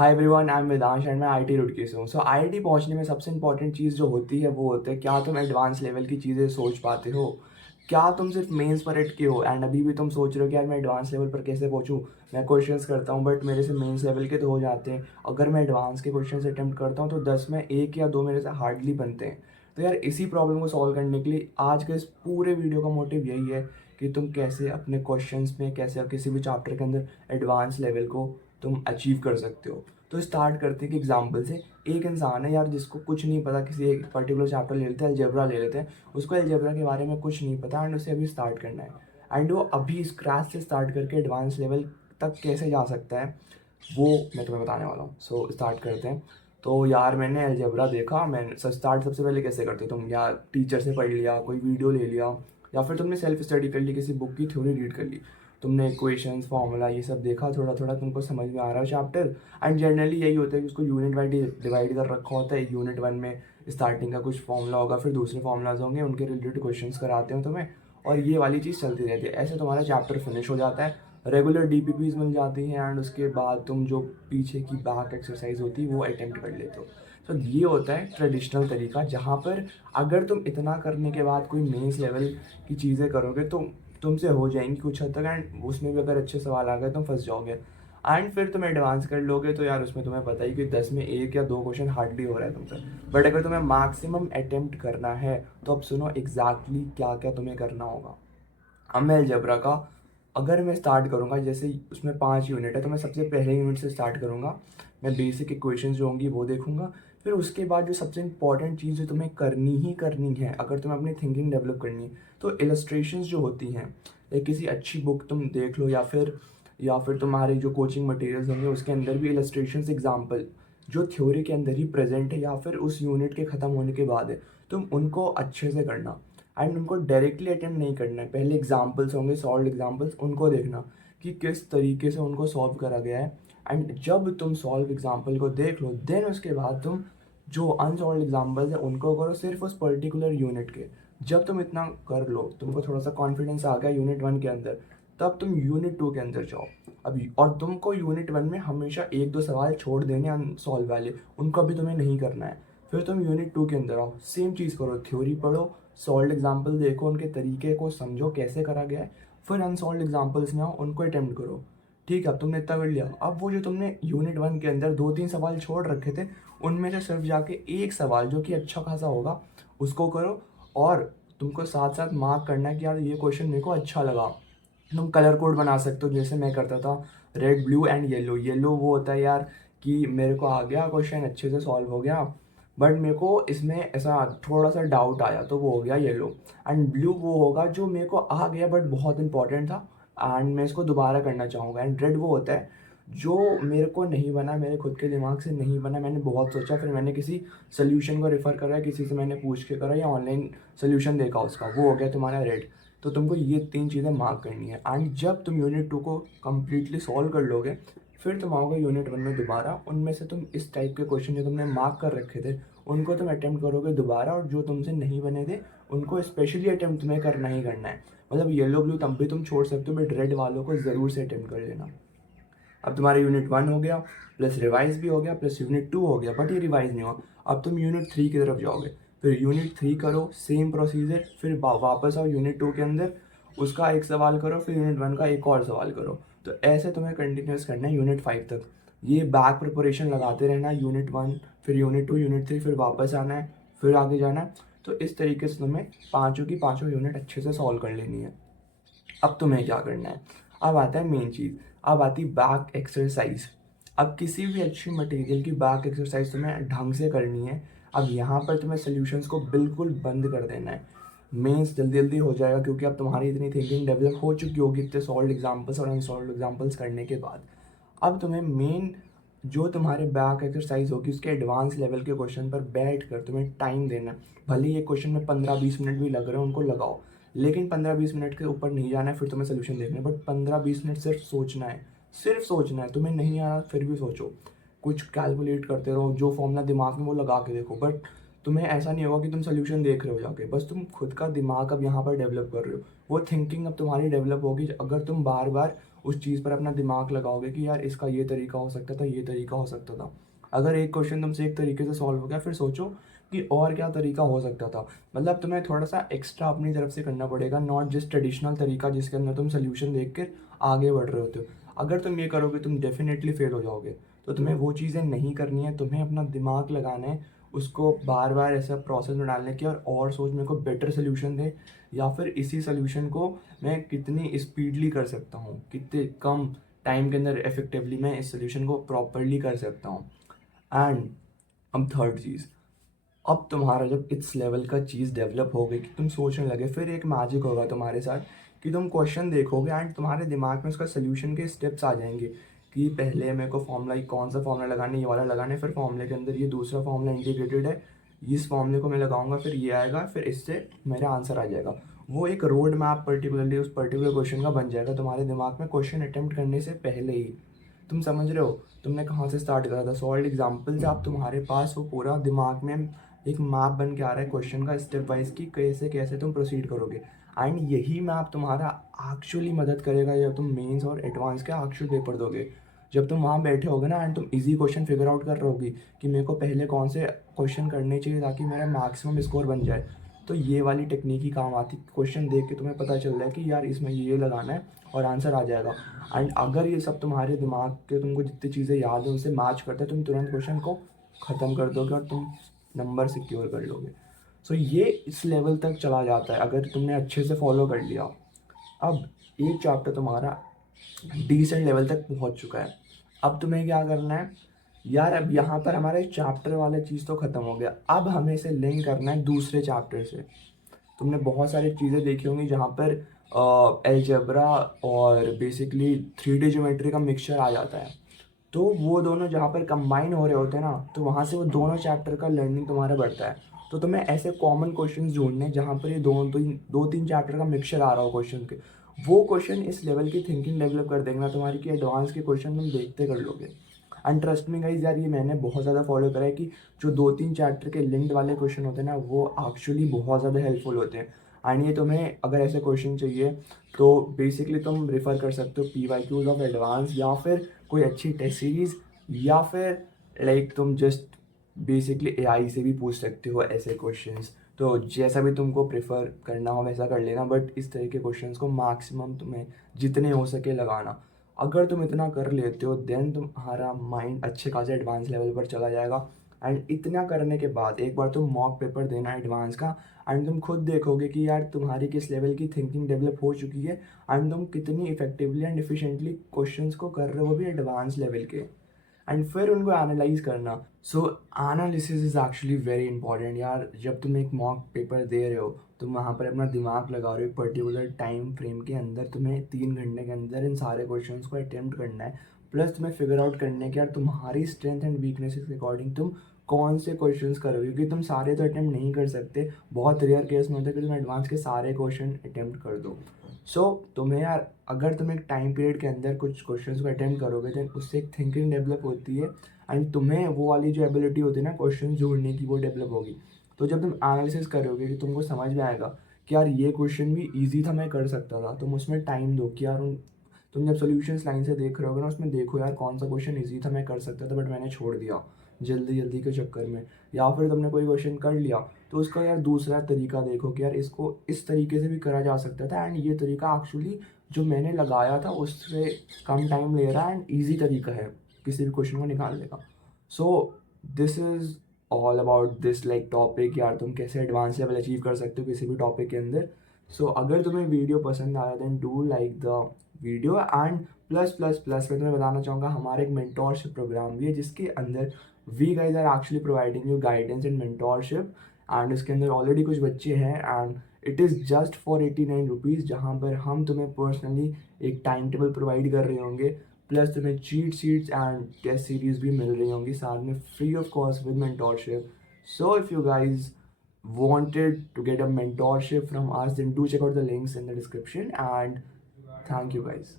Hi everyone, I am Vedansh and मैं IIT Roorkee से हूँ। सो आईआईटी पहुँचने में सबसे इंपॉर्टेंट चीज़ जो होती है वो होता है क्या तुम एडवांस लेवल की चीज़ें सोच पाते हो। क्या तुम सिर्फ मेंस पर अटके हो एंड अभी भी तुम सोच रहे हो कि यार मैं एडवांस लेवल पर कैसे पहुँचूँ। मैं क्वेश्चंस करता हूँ बट मेरे से मेंस लेवल के तो हो जाते हैं। अगर मैं एडवांस के क्वेश्चंस अटेम्प्ट करता हूँ तो 10 में 1 या 2 मेरे से हार्डली बनते हैं। तो यार इसी प्रॉब्लम को सॉल्व करने के लिए आज के इस पूरे वीडियो का मोटिव यही है कि तुम कैसे अपने क्वेश्चंस में कैसे किसी भी चैप्टर के अंदर एडवांस लेवल को तुम अचीव कर सकते हो। तो स्टार्ट करते हैं कि एग्जाम्पल से। एक इंसान है यार जिसको कुछ नहीं पता, किसी एक पर्टिकुलर चैप्टर ले लेते हैं, अलजेब्रा ले लेते हैं, उसको अलजेब्रा के बारे में कुछ नहीं पता एंड उसे अभी स्टार्ट करना है। एंड वो अभी स्क्रैच से स्टार्ट करके एडवांस लेवल तक कैसे जा सकता है वो मैं तुम्हें बताने वाला हूँ। सो स्टार्ट करते हैं। तो यार मैंने अलजेब्रा देखा, मैं स्टार्ट सबसे पहले कैसे करते हो तुम, या टीचर से पढ़ लिया, कोई वीडियो ले लिया, या फिर तुमने सेल्फ स्टडी कर ली, किसी बुक की थ्योरी रीड कर ली, तुमने इक्वेशंस फार्मूला ये सब देखा, थोड़ा थोड़ा तुमको समझ में आ रहा है चैप्टर। एंड जनरली यही होता है कि उसको यूनिट वाइज डिवाइड कर रखा होता है। यूनिट 1 में स्टार्टिंग का कुछ फॉर्मूला होगा, फिर दूसरे फार्मूलाज होंगे, उनके रिलेटेड क्वेश्चंस कराते हैं तुम्हें, और ये वाली चीज़ चलती रहती है। ऐसे तुम्हारा चैप्टर फिनिश हो जाता है, रेगुलर डीपीपीज मिल जाती हैं एंड उसके बाद तुम जो पीछे की बैक एक्सरसाइज होती है वो अटेम्प्ट कर लेते हो। तो ये होता है ट्रेडिशनल तरीका, जहाँ पर अगर तुम इतना करने के बाद कोई मेंस लेवल की चीज़ें करोगे तो तुमसे हो जाएंगी कुछ हद तक, एंड उसमें भी अगर अच्छे सवाल आ गए तुम फंस जाओगे। एंड फिर तुम एडवांस कर लोगे तो यार उसमें तुम्हें पता ही कि 10 में 1 या 2 क्वेश्चन हार्डली हो रहा है तुमसे। बट अगर तुम्हें मैक्सिमम अटेम्प्ट करना है तो अब सुनो एग्जैक्टली क्या क्या तुम्हें करना होगा। अब मैं अलजेब्रा का अगर मैं स्टार्ट करूँगा, जैसे उसमें 5 यूनिट है तो मैं सबसे पहले यूनिट से स्टार्ट करूँगा। मैं बेसिक इक्वेशंस जो होंगी वो देखूंगा। फिर उसके बाद जो सबसे इंपॉर्टेंट चीज़ जो तुम्हें करनी ही करनी है अगर तुम्हें अपनी थिंकिंग डेवलप करनी है, तो इलस्ट्रेशंस जो होती हैं, या किसी अच्छी बुक तुम देख लो, या फिर तुम्हारे जो कोचिंग मटेरियल्स होंगे उसके अंदर भी इलस्ट्रेशंस एग्जाम्पल जो थ्योरी के अंदर ही प्रेजेंट है या फिर उस यूनिट के ख़त्म होने के बाद है, तुम उनको अच्छे से करना। एंड उनको डायरेक्टली अटेम्प्ट नहीं करना है, पहले एग्जाम्पल्स होंगे, सॉल्व एग्जाम्पल्स, उनको देखना कि किस तरीके से उनको सॉल्व करा गया है। एंड जब तुम सॉल्व एग्जाम्पल को देख लो देन उसके बाद तुम जो अनसॉल्व एग्जाम्पल्स है उनको करो सिर्फ उस पर्टिकुलर यूनिट के। जब तुम इतना कर लो, तुमको थोड़ा सा कॉन्फिडेंस आ गया यूनिट 1 के अंदर, तब तुम यूनिट 2 के अंदर जाओ अभी। और तुमको यूनिट 1 में हमेशा 1-2 सवाल छोड़ देने अनसॉल्व वाले, उनको अभी तुम्हें नहीं करना है। फिर तुम यूनिट 2 के अंदर आओ, सेम चीज़ करो, थ्योरी पढ़ो, सॉल्व एग्जाम्पल देखो, उनके तरीके को समझो कैसे करा गया है, फिर अनसॉल्व एग्जाम्पल्स में आओ, उनको अटेम्प्ट करो। ठीक है, अब तुमने इतना कर लिया। अब वो जो तुमने यूनिट 1 के अंदर 2-3 सवाल छोड़ रखे थे, उनमें से सिर्फ जाके एक सवाल जो कि अच्छा खासा होगा उसको करो। और तुमको साथ साथ मार्क करना है कि यार ये क्वेश्चन मेरे को अच्छा लगा। तुम कलर कोड बना सकते हो, जैसे मैं करता था, red blue and yellow. Yellow वो होता है यार कि मेरे को आ गया क्वेश्चन, अच्छे से सॉल्व हो गया, बट मेरे को इसमें ऐसा थोड़ा सा डाउट आया तो वो हो गया येलो। एंड ब्लू वो होगा जो मेरे को आ गया बट बहुत इंपॉर्टेंट था एंड मैं इसको दोबारा करना चाहूँगा। एंड रेड वो होता है जो मेरे को नहीं बना, मेरे खुद के दिमाग से नहीं बना, मैंने बहुत सोचा, फिर मैंने किसी सोल्यूशन को रेफ़र करा, किसी से मैंने पूछ के करा या ऑनलाइन सोल्यूशन देखा उसका, वो हो गया तुम्हारा रेड। तो तुमको ये 3 चीज़ें मार्क करनी है। एंड जब तुम यूनिट 2 को कम्प्लीटली सॉल्व कर लोगे फिर तुम आओगे यूनिट 1 में दोबारा, उनमें से तुम इस टाइप के क्वेश्चन जो तुमने मार्क कर रखे थे उनको तुम अटेम्प्ट करोगे दोबारा, और जो तुमसे नहीं बने थे उनको स्पेशली अटेम्प्ट तुम्हें करना ही करना है। मतलब येलो ब्लू तब भी तुम छोड़ सकते हो बट रेड वालों को ज़रूर से अटेम्प्ट कर लेना। अब तुम्हारा यूनिट 1 हो गया, प्लस रिवाइज भी हो गया, प्लस यूनिट 2 हो गया, बट ये रिवाइज नहीं हुआ। अब तुम यूनिट 3 की तरफ जाओगे, फिर यूनिट 3 करो, सेम प्रोसीजर, फिर वापस आओ यूनिट 2 के अंदर, उसका एक सवाल करो, फिर यूनिट 1 का एक और सवाल करो। तो ऐसे तुम्हें कंटिन्यूस करना है यूनिट 5 तक। ये बैक प्रिपरेशन लगाते रहना, यूनिट 1, फिर यूनिट 2, यूनिट 3, फिर वापस आना है, फिर आगे जाना है। तो इस तरीके से तुम्हें पाँचों की पाँचों यूनिट अच्छे से सॉल्व कर लेनी है। अब तुम्हें क्या करना है, अब आता है मेन चीज़, अब आती बैक एक्सरसाइज। अब किसी भी अच्छी मटेरियल की बैक एक्सरसाइज तुम्हें ढंग से करनी है। अब यहाँ पर तुम्हें सोल्यूशंस को बिल्कुल बंद कर देना है। मेंस जल्दी जल्दी हो जाएगा क्योंकि अब तुम्हारी इतनी थिंकिंग डेवलप हो चुकी होगी इतने सॉल्व एग्जाम्पल्स और अनसॉल्व एग्जाम्पल्स करने के बाद। अब तुम्हें मेन जो तुम्हारे बैक एक्सरसाइज होगी उसके एडवांस लेवल के क्वेश्चन पर बैठ कर तुम्हें टाइम देना है। भले ही एक क्वेश्चन में 15-20 मिनट भी लग रहे हैं, उनको लगाओ, लेकिन 15-20 मिनट के ऊपर नहीं जाना है, फिर तुम्हें सोल्यूशन देखना है। बट 15-20 मिनट सिर्फ सोचना है, सिर्फ सोचना है। तुम्हें नहीं आ रहा फिर भी सोचो, कुछ कैलकुलेट करते रहो, जो फॉर्मूला दिमाग में वो लगा के देखो। बट तुम्हें ऐसा नहीं होगा कि तुम सोल्यूशन देख रहे हो जाके, बस तुम खुद का दिमाग अब यहाँ पर डेवलप कर रहे हो। वो थिंकिंग अब तुम्हारी डेवलप होगी अगर तुम बार बार उस चीज़ पर अपना दिमाग लगाओगे कि यार इसका ये तरीका हो सकता था, ये तरीका हो सकता था। अगर एक क्वेश्चन तुमसे एक तरीके से सॉल्व हो गया, फिर सोचो कि और क्या तरीका हो सकता था। मतलब तुम्हें थोड़ा सा एक्स्ट्रा अपनी तरफ से करना पड़ेगा, नॉट जस्ट ट्रेडिशनल तरीका जिसके अंदर तुम सोल्यूशन देख कर आगे बढ़ रहे होते हो। अगर तुम ये करोगे तुम डेफिनेटली फेल हो जाओगे। तो तुम्हें वो चीज़ें नहीं करनी है, तुम्हें अपना दिमाग लगाना है, उसको बार बार ऐसा प्रोसेस में डालने की, और सोच मेरे को बेटर सोल्यूशन दे, या फिर इसी सोल्यूशन को मैं कितनी स्पीडली कर सकता हूँ, कितने कम टाइम के अंदर इफेक्टिवली मैं इस सोल्यूशन को प्रॉपरली कर सकता हूँ। एंड अब थर्ड चीज़, अब तुम्हारा जब इस लेवल का चीज़ डेवलप हो गई कि तुम सोचने लगे, फिर एक मैजिक होगा तुम्हारे साथ कि तुम क्वेश्चन देखोगे एंड तुम्हारे दिमाग में उसका सोल्यूशन के स्टेप्स आ जाएंगे कि पहले मेरे को फॉर्मूला, कौन सा फॉर्मूला लगाना है, ये वाला लगाना है, फिर फॉर्मूले के अंदर ये दूसरा फॉर्मूला इंटीग्रेटेड है, इस फॉर्मूले को मैं लगाऊंगा, फिर ये आएगा, फिर इससे मेरा आंसर आ जाएगा। वो एक रोड मैप पर्टिकुलरली उस पर्टिकुलर क्वेश्चन का बन जाएगा तुम्हारे दिमाग में क्वेश्चन अटेम्प्ट करने से पहले ही। तुम समझ रहे हो तुमने कहाँ से स्टार्ट करा था, सॉल्व एग्जाम्पल से आप तुम्हारे पास वो पूरा दिमाग में एक मैप बन के आ रहा है क्वेश्चन का स्टेप वाइज कि कैसे कैसे तुम प्रोसीड करोगे। एंड यही मैप तुम्हारा एक्चुअली मदद करेगा जब तुम मेंस और एडवांस के एक्चुअल पेपर दोगे। जब तुम वहाँ बैठे होगे ना एंड तुम इजी क्वेश्चन फिगर आउट कर रहे होगी कि मेरे को पहले कौन से क्वेश्चन करने चाहिए ताकि मेरा मैक्सिमम स्कोर बन जाए, तो ये वाली टेक्निक ही काम आती। क्वेश्चन देख के तुम्हें पता चल रहा है कि यार इसमें ये लगाना है और आंसर आ जाएगा। एंड अगर ये सब तुम्हारे दिमाग के तुमको जितनी चीज़ें याद है उनसे मैच करते हैं, तुम तुरंत क्वेश्चन को ख़त्म कर दोगे और तुम नंबर सिक्योर कर लोगे। सो ये इस लेवल तक चला जाता है अगर तुमने अच्छे से फॉलो कर लिया। अब एक चैप्टर तुम्हारा डिसेंट लेवल तक पहुंच चुका है। अब तुम्हें क्या करना है यार, अब यहाँ पर हमारा चैप्टर वाला चीज़ तो ख़त्म हो गया, अब हमें इसे लिंक करना है दूसरे चैप्टर से। तुमने बहुत सारी चीज़ें देखी होंगी जहाँ पर अलजेब्रा और बेसिकली 3D ज्योमेट्री का मिक्सचर आ जाता है। तो वो दोनों जहाँ पर कंबाइन हो रहे होते हैं ना, तो वहाँ से वो दोनों चैप्टर का लर्निंग तुम्हारा बढ़ता है। तो तुम्हें ऐसे कॉमन क्वेश्चन ढूंढने जहाँ पर ये दो तीन चैप्टर का मिक्सचर आ रहा हो क्वेश्चन के, वो क्वेश्चन इस लेवल की थिंकिंग डेवलप कर देंगे ना तुम्हारी कि एडवांस के क्वेश्चन तुम देखते कर लोगे। एंड ट्रस्ट मी गाइस, यार ये मैंने बहुत ज़्यादा फॉलो करा है कि जो दो तीन चैप्टर के लिंक्ड वाले क्वेश्चन होते हैं ना, वो एक्चुअली बहुत ज़्यादा हेल्पफुल होते हैं। एंड ये तुम्हें अगर ऐसे क्वेश्चन चाहिए तो बेसिकली तुम रेफ़र कर सकते हो PYQs ऑफ एडवांस, या फिर कोई अच्छी टेस्ट सीरीज़, या फिर लाइक तुम जस्ट बेसिकली AI से भी पूछ सकते हो ऐसे क्वेश्चंस। तो जैसा भी तुमको प्रेफर करना हो वैसा कर लेना, बट इस तरह के क्वेश्चंस को मैक्सिमम तुम्हें जितने हो सके लगाना। अगर तुम इतना कर लेते हो देन तुम्हारा माइंड अच्छे खासे एडवांस लेवल पर चला जाएगा। एंड इतना करने के बाद एक बार तुम मॉक पेपर देना एडवांस का, एंड तुम खुद देखोगे कि यार तुम्हारी किस लेवल की थिंकिंग डेवलप हो चुकी है, एंड तुम कितनी इफेक्टिवली एंड एफिशिएंटली क्वेश्चंस को कर रहे हो, वो भी एडवांस लेवल के, एंड फिर उनको एनालाइज करना। So analysis is actually very important यार। जब तुम एक मॉक पेपर दे रहे हो तुम वहाँ पर अपना दिमाग लगा रहे हो, एक पर्टिकुलर टाइम फ्रेम के अंदर तुम्हें 3 घंटे के अंदर इन सारे क्वेश्चंस को अटेम्प्ट करना है, प्लस तुम्हें फिगर आउट करना है कि यार तुम्हारी स्ट्रेंथ एंड वीकनेसेस के अकॉर्डिंग तुम कौन से क्वेश्चंस करोगे, क्योंकि तुम सारे तो अटेम्प्ट नहीं कर सकते। बहुत रेयर केस में होता है कि तुम एडवांस के सारे क्वेश्चन अटेम्प्ट कर दो। सो तुम्हें यार अगर तुम एक टाइम पीरियड के अंदर कुछ क्वेश्चंस को अटेम्प्ट करोगे देन उससे एक थिंकिंग डेवलप होती है, एंड तुम्हें वो वाली जो एबिलिटी होती है ना क्वेश्चन जोड़ने की, वो डेवलप होगी। तो जब तुम एनालिसिस करोगे कि तुमको समझ में आएगा कि यार ये क्वेश्चन भी ईजी था, मैं कर सकता था, तुम उसमें टाइम दो कि यार तुम जब सोल्यूशंस लाइन से देख रहे होगे ना, उसमें देखो यार कौन सा क्वेश्चन ईजी था, मैं कर सकता था बट मैंने छोड़ दिया जल्दी जल्दी के चक्कर में। या फिर तुमने कोई क्वेश्चन कर लिया तो उसका यार दूसरा तरीका देखो कि यार इसको इस तरीके से भी करा जा सकता था, एंड ये तरीका एक्चुअली जो मैंने लगाया था उससे कम टाइम ले रहा है एंड ईजी तरीका है किसी भी क्वेश्चन को निकालने का। So this is all about this like topic, यार तुम कैसे एडवांस लेवल अचीव कर सकते हो किसी भी टॉपिक के अंदर। सो अगर तुम्हें वीडियो पसंद आया then do like the video, and plus plus plus मैं तुम्हें बताना चाहूँगा हमारा एक मेंटोरशिप प्रोग्राम भी है जिसके अंदर we guys are actually providing you guidance and mentorship. And उसके अंदर ऑलरेडी कुछ बच्चे हैं and it is just for 89 rupees, जहाँ पर हम तुम्हें पर्सनली एक टाइम टेबल प्रोवाइड कर रहे होंगे, प्लस तुम्हें cheat sheets and test series भी मिल रही होंगी साथ में free of cost with mentorship. So if you guys wanted to get a mentorship from us then do check out the links in the description, and thank you guys.